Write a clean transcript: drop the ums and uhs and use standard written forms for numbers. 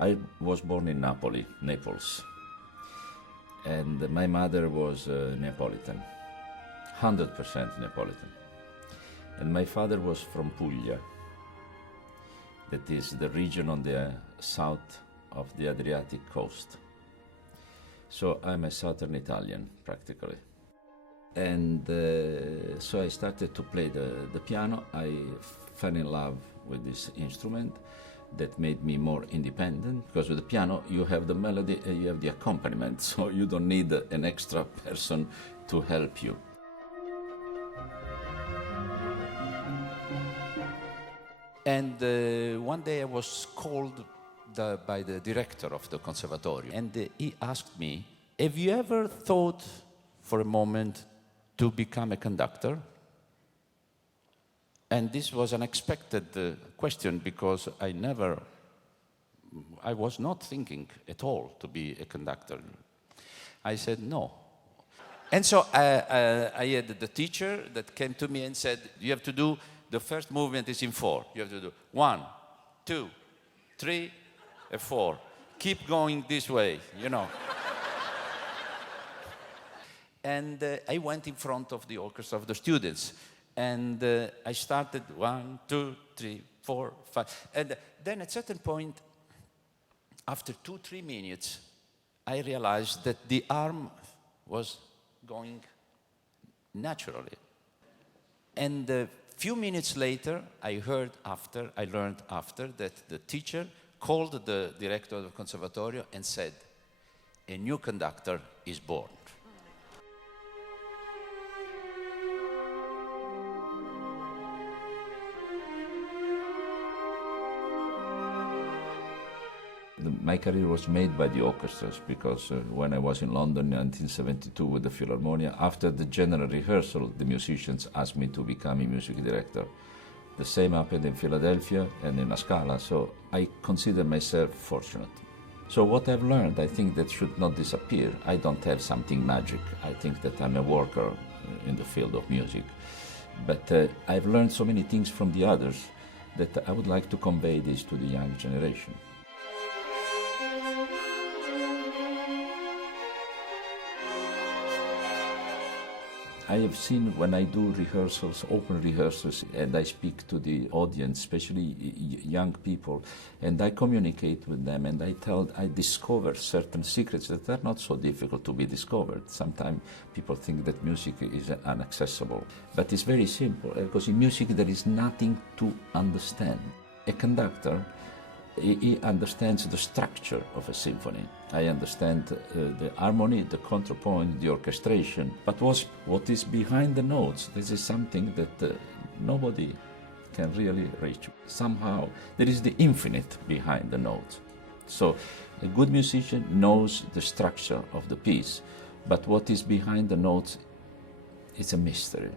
I was born in Naples, and my mother was Neapolitan, 100% Neapolitan. And my father was from Puglia, that is the region on the south of the Adriatic coast. So I'm a southern Italian, practically. And so I started to play the piano. I fell in love with this instrument that made me more independent, because with the piano you have the melody and you have the accompaniment, so you don't need an extra person to help you. And one day I was called by the director of the conservatorio, and he asked me, have you ever thought for a moment to become a conductor? And this was an unexpected question, because I was not thinking at all to be a conductor. I said no. And so I had the teacher that came to me and said, you have to do, the first movement is in 4. You have to do 1, 2, 3, and 4. Keep going this way, you know. And I went in front of the orchestra of the students. And I started 1, 2, 3, 4, 5. And then at a certain point, after 2-3 minutes, I realized that the arm was going naturally. And a few minutes later, I learned after that the teacher called the director of the conservatorio and said, a new conductor is born. My career was made by the orchestras, because when I was in London in 1972 with the Philharmonia, after the general rehearsal, the musicians asked me to become a music director. The same happened in Philadelphia and in La Scala, so I consider myself fortunate. So what I've learned, I think that should not disappear. I don't have something magic. I think that I'm a worker in the field of music. But I've learned so many things from the others that I would like to convey this to the young generation. I have seen when I do rehearsals, open rehearsals, and I speak to the audience, especially young people, and I communicate with them, and I discover certain secrets that are not so difficult to be discovered. Sometimes people think that music is inaccessible, but it's very simple, because in music there is nothing to understand. A conductor, he understands the structure of a symphony. I understand the harmony, the contrapoint, the orchestration. But what is behind the notes, this is something that nobody can really reach. Somehow, there is the infinite behind the notes. So a good musician knows the structure of the piece, but what is behind the notes is a mystery.